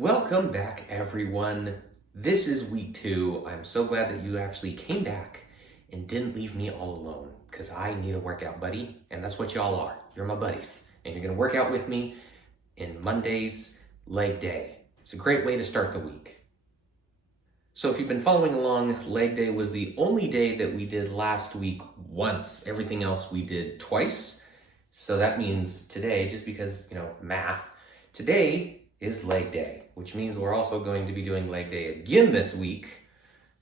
Welcome back, everyone. This is week 2. I'm so glad that you actually came back and didn't leave me all alone, because I need a workout buddy, and that's what y'all are. You're my buddies, and you're gonna work out with me in Monday's leg day. It's a great way to start the week. So if you've been following along, leg day was the only day that we did last week once. Everything else we did twice. So that means today, just because, math, today is leg day, which means we're also going to be doing leg day again this week.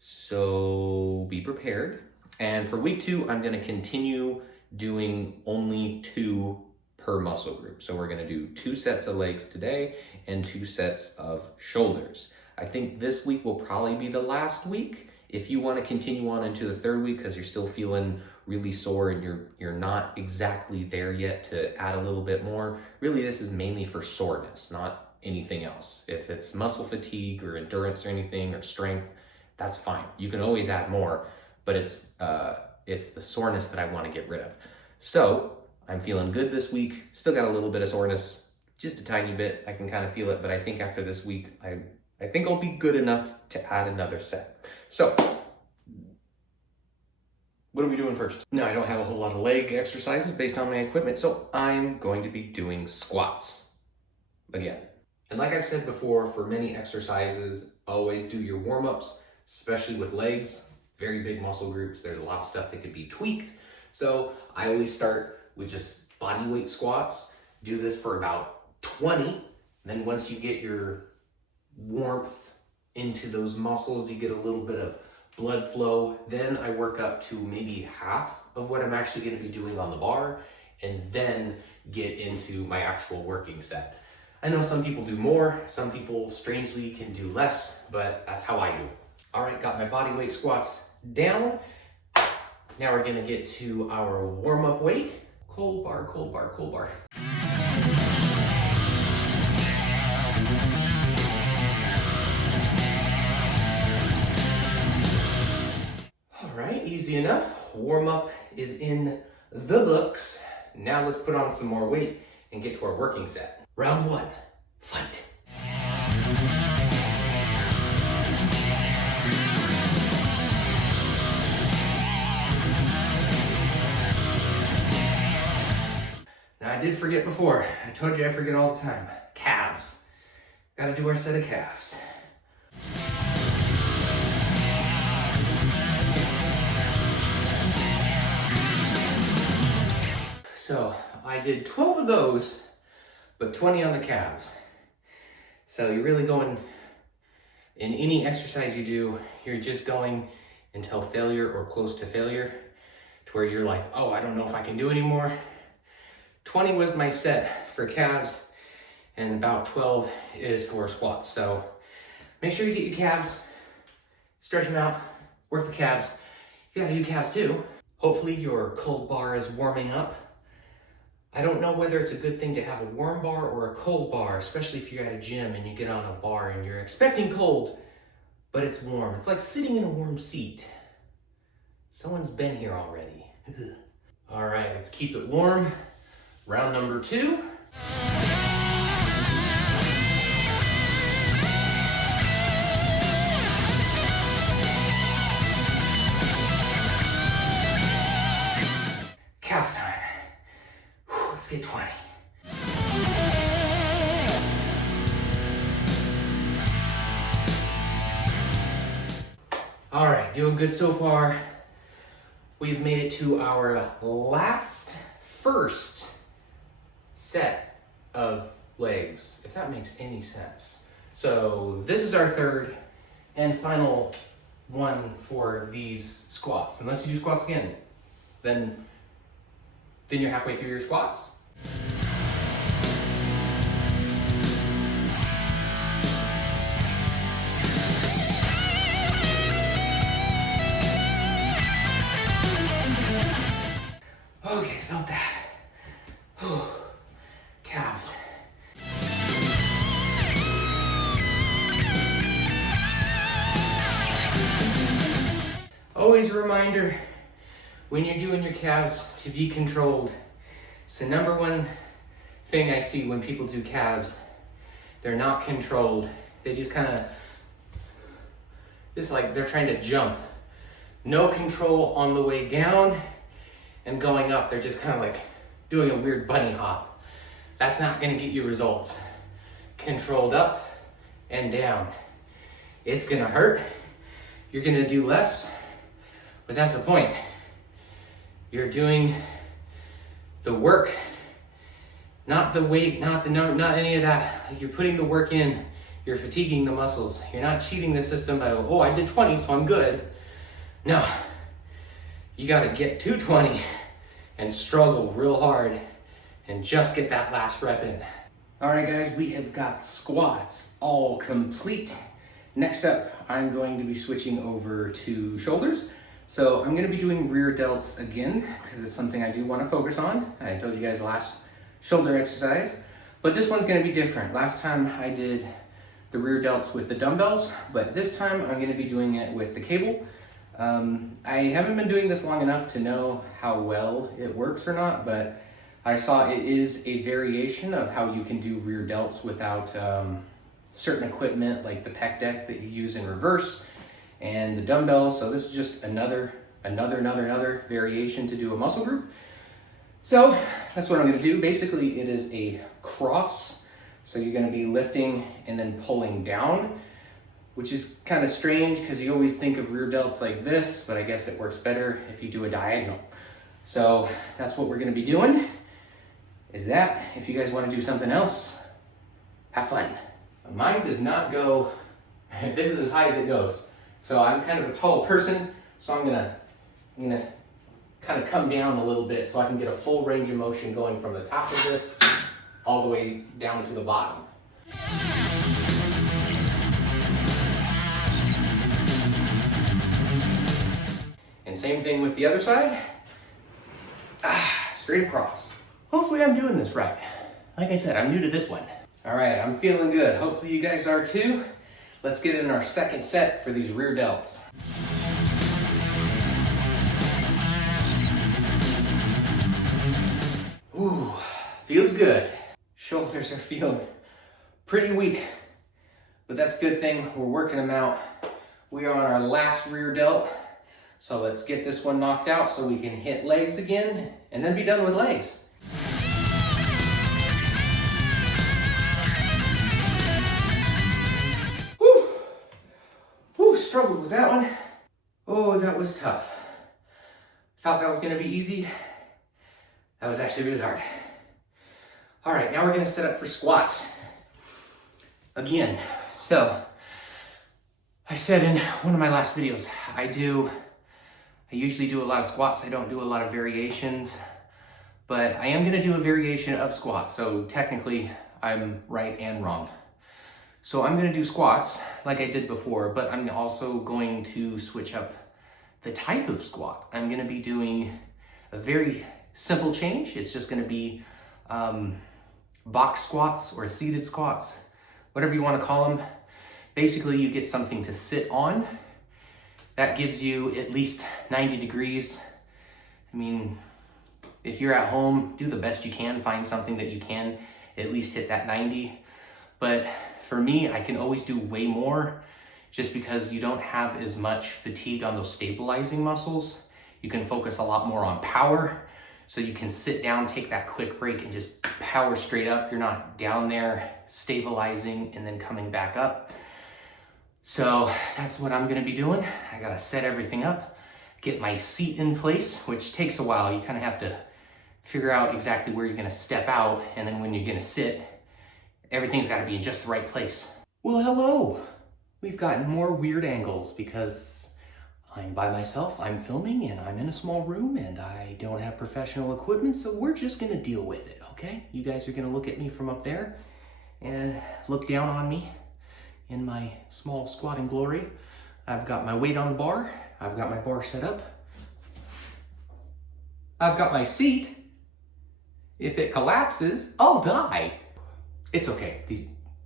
So be prepared. And for week 2, I'm gonna continue doing only 2 per muscle group. So we're gonna do 2 sets of legs today and 2 sets of shoulders. I think this week will probably be the last week. If you want to continue on into the 3rd week because you're still feeling really sore and you're not exactly there yet to add a little bit more, really this is mainly for soreness, not anything else. If it's muscle fatigue or endurance or anything or strength, that's fine. You can always add more, but it's the soreness that I want to get rid of. So I'm feeling good this week. Still got a little bit of soreness, just a tiny bit. I can kind of feel it, but I think after this week, I think I'll be good enough to add another set. So, what are we doing first? Now, I don't have a whole lot of leg exercises based on my equipment, so I'm going to be doing squats again. And like I've said before, for many exercises, always do your warm-ups, especially with legs, very big muscle groups. There's a lot of stuff that could be tweaked. So I always start with just body weight squats. Do this for about 20. Then once you get your warmth into those muscles, you get a little bit of blood flow, then I work up to maybe half of what I'm actually going to be doing on the bar, and then get into my actual working set. I know some people do more, some people strangely can do less, but that's how I do it. All right, got my body weight squats down. Now we're going to get to our warm-up weight. Cold bar, cold bar, cold bar. Easy enough. Warm up is in the books. Now let's put on some more weight and get to our working set. Round 1, fight. Now I did forget before. I told you I forget all the time. Calves. Gotta do our set of calves. So I did 12 of those, but 20 on the calves. So you're really going, in any exercise you do, you're just going until failure or close to failure, to where you're like, oh, I don't know if I can do anymore. 20 was my set for calves, and about 12 is for squats. So make sure you get your calves, stretch them out, work the calves. You gotta do calves too. Hopefully your cold bar is warming up. I don't know whether it's a good thing to have a warm bar or a cold bar, especially if you're at a gym and you get on a bar and you're expecting cold, but it's warm. It's like sitting in a warm seat. Someone's been here already. All right, let's keep it warm. Round number 2. Calf time. Let's get 20. All right, doing good so far. We've made it to our first set of legs, if that makes any sense. So this is our 3rd and final one for these squats. Unless you do squats again, then you're halfway through your squats. Okay, felt that. Calves. Always a reminder, when you're doing your calves, to be controlled. It's the number one thing I see when people do calves. They're not controlled, They just kind of, it's like they're trying to jump. No control on the way down and going up. They're just kind of like doing a weird bunny hop. That's not gonna get you results. Controlled up and down. It's gonna hurt. You're gonna do less, but that's the point. You're doing the work, not the weight, not any of that. You're putting the work in. You're fatiguing the muscles. You're not cheating the system by, oh, I did 20, so I'm good. No, you gotta get to 20 and struggle real hard and just get that last rep in. All right, guys, we have got squats all complete. Next up, I'm going to be switching over to shoulders. So I'm gonna be doing rear delts again because it's something I do wanna focus on. I told you guys last shoulder exercise, but this one's gonna be different. Last time I did the rear delts with the dumbbells, but this time I'm gonna be doing it with the cable. I haven't been doing this long enough to know how well it works or not, but I saw it is a variation of how you can do rear delts without certain equipment like the pec deck that you use in reverse and the dumbbells. So this is just another variation to do a muscle group. So that's what I'm gonna do. Basically, it is a cross. So you're gonna be lifting and then pulling down, which is kind of strange because you always think of rear delts like this, but I guess it works better if you do a diagonal. So that's what we're gonna be doing, is that. If you guys wanna do something else, have fun. Mine does not go, this is as high as it goes. So I'm kind of a tall person, so I'm gonna kind of come down a little bit so I can get a full range of motion going from the top of this all the way down to the bottom. And same thing with the other side. Straight across. Hopefully I'm doing this right. Like I said, I'm new to this one. All right, I'm feeling good. Hopefully you guys are too. Let's get in our second set for these rear delts. Ooh, feels good. Shoulders are feeling pretty weak, but that's a good thing. We're working them out. We are on our last rear delt. So let's get this one knocked out so we can hit legs again and then be done with legs. Struggled with that one. Oh, that was tough. Thought that was gonna be easy. That was actually really hard. All right, now we're gonna set up for squats. Again, so I said in one of my last videos, I usually do a lot of squats. I don't do a lot of variations, but I am gonna do a variation of squats. So technically I'm right and wrong. So I'm gonna do squats like I did before, but I'm also going to switch up the type of squat. I'm gonna be doing a very simple change. It's just gonna be box squats or seated squats, whatever you wanna call them. Basically, you get something to sit on. That gives you at least 90 degrees. I mean, if you're at home, do the best you can, find something that you can at least hit that 90. But for me, I can always do way more just because you don't have as much fatigue on those stabilizing muscles. You can focus a lot more on power. So you can sit down, take that quick break and just power straight up. You're not down there stabilizing and then coming back up. So that's what I'm gonna be doing. I gotta set everything up, get my seat in place, which takes a while. You kind of have to figure out exactly where you're gonna step out, and then when you're gonna sit, everything's gotta be in just the right place. Well, hello. We've got more weird angles because I'm by myself, I'm filming, and I'm in a small room, and I don't have professional equipment, so we're just gonna deal with it, okay? You guys are gonna look at me from up there and look down on me in my small squatting glory. I've got my weight on the bar. I've got my bar set up. I've got my seat. If it collapses, I'll die. It's okay.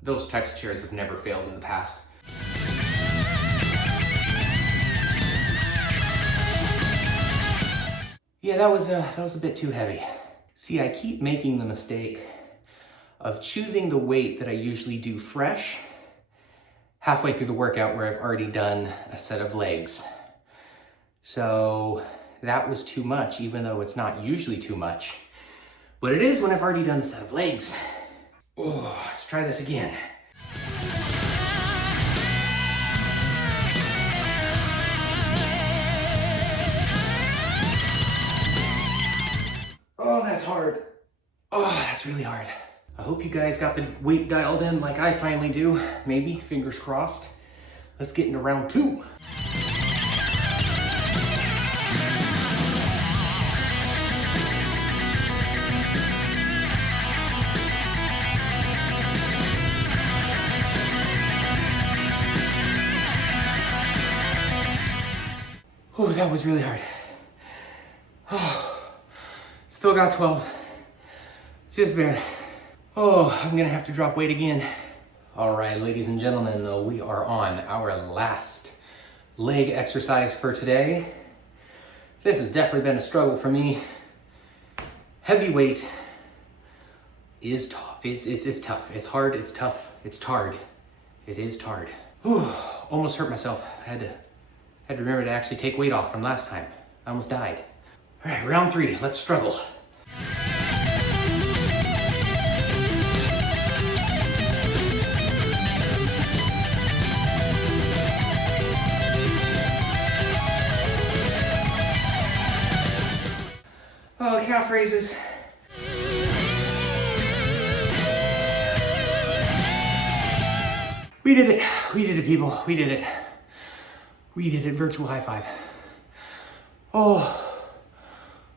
Those types of chairs have never failed in the past. Yeah, that was a bit too heavy. See, I keep making the mistake of choosing the weight that I usually do fresh halfway through the workout where I've already done a set of legs. So that was too much, even though it's not usually too much. But it is when I've already done a set of legs. Oh, let's try this again. Oh, that's hard. Oh, that's really hard. I hope you guys got the weight dialed in like I finally do. Maybe, fingers crossed. Let's get into round 2. Oh, that was really hard. Oh, still got 12. Just barely. Oh, I'm gonna have to drop weight again. All right, ladies and gentlemen, we are on our last leg exercise for today. This has definitely been a struggle for me. Heavy weight is tough. It's tough. It's hard. It's tough. It's tarred. It is tarred. Whew, almost hurt myself. I had to remember to actually take weight off from last time. I almost died. All right, round 3. Let's struggle. Oh, calf raises. We did it. We did it, people. We did it. We did it. Virtual high five. Oh.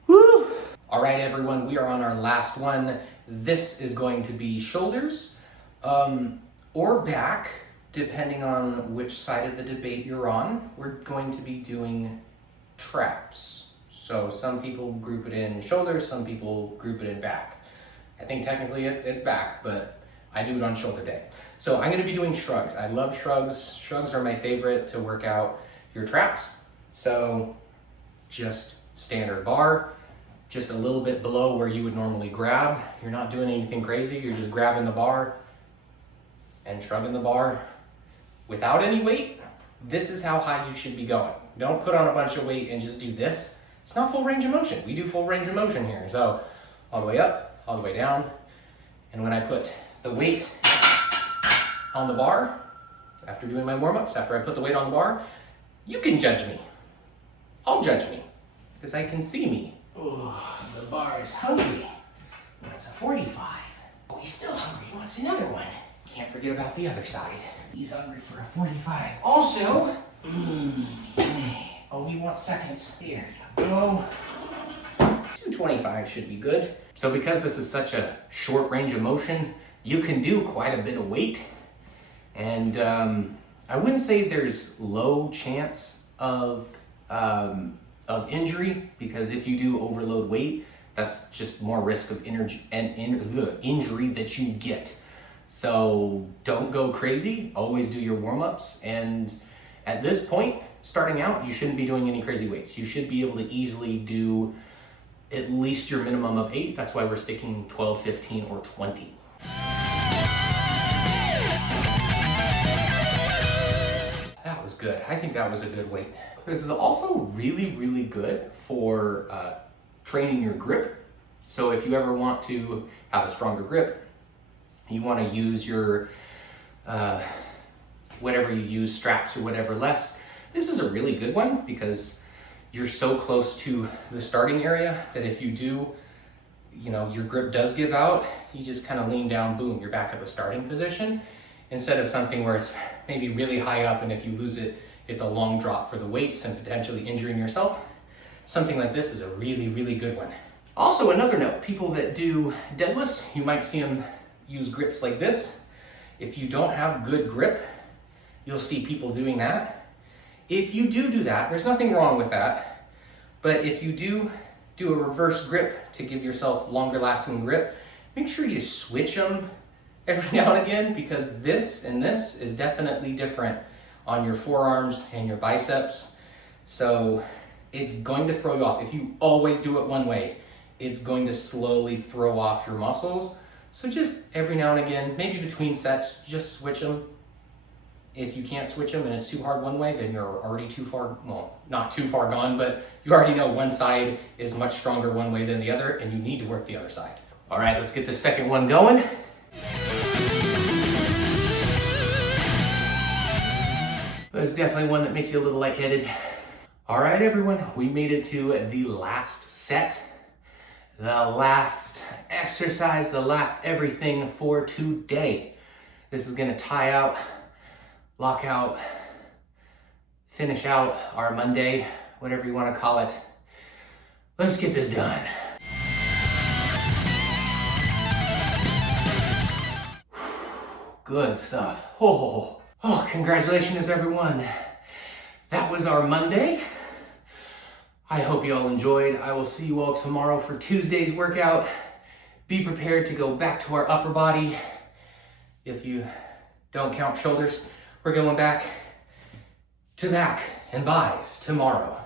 Woo. All right, everyone. We are on our last one. This is going to be shoulders or back, depending on which side of the debate you're on. We're going to be doing traps. So some people group it in shoulders, some people group it in back. I think technically it's back, but I do it on shoulder day. So I'm gonna be doing shrugs. I love shrugs. Shrugs are my favorite to work out your traps. So just standard bar, just a little bit below where you would normally grab. You're not doing anything crazy. You're just grabbing the bar and shrugging the bar without any weight. This is how high you should be going. Don't put on a bunch of weight and just do this. It's not full range of motion. We do full range of motion here. So all the way up, all the way down. And when I put the weight on the bar, after doing my warm-ups, after I put the weight on the bar, you can judge me. I'll judge me, because I can see me. Oh, the bar is hungry. That's a 45. Oh, he's still hungry. He wants another one. Can't forget about the other side. He's hungry for a 45. Also, oh, he wants seconds. Here you go. 225 should be good. So because this is such a short range of motion, you can do quite a bit of weight. And I wouldn't say there's low chance of injury, because if you do overload weight, that's just more risk of injury that you get. So don't go crazy. Always do your warm-ups. And at this point, starting out, you shouldn't be doing any crazy weights. You should be able to easily do at least your minimum of 8. That's why we're sticking 12, 15, or 20. That was good. I think that was a good weight. This is also really, really good for training your grip. So if you ever want to have a stronger grip, you want to use your whatever you use, straps or whatever less. This is a really good one because you're so close to the starting area that if you do, your grip does give out, you just kind of lean down, boom, you're back at the starting position, instead of something where it's maybe really high up and if you lose it, it's a long drop for the weights and potentially injuring yourself. Something like this is a really, really good one. Also, another note, people that do deadlifts, you might see them use grips like this. If you don't have good grip, you'll see people doing that. If you do that, there's nothing wrong with that. But if you do a reverse grip to give yourself longer lasting grip, make sure you switch them every now and again, because this and this is definitely different on your forearms and your biceps. So it's going to throw you off. If you always do it one way, it's going to slowly throw off your muscles. So just every now and again, maybe between sets, just switch them. If you can't switch them and it's too hard one way, then you're already too far, well, not too far gone, but you already know one side is much stronger one way than the other, and you need to work the other side. All right, let's get the second one going. That's definitely one that makes you a little lightheaded. All right, everyone, we made it to the last set, the last exercise, the last everything for today. This is gonna tie out, lock out, finish out our Monday, whatever you wanna call it. Let's get this done. Good stuff. Oh, congratulations everyone. That was our Monday. I hope you all enjoyed. I will see you all tomorrow for Tuesday's workout. Be prepared to go back to our upper body. If you don't count shoulders, we're going back to back and buys tomorrow.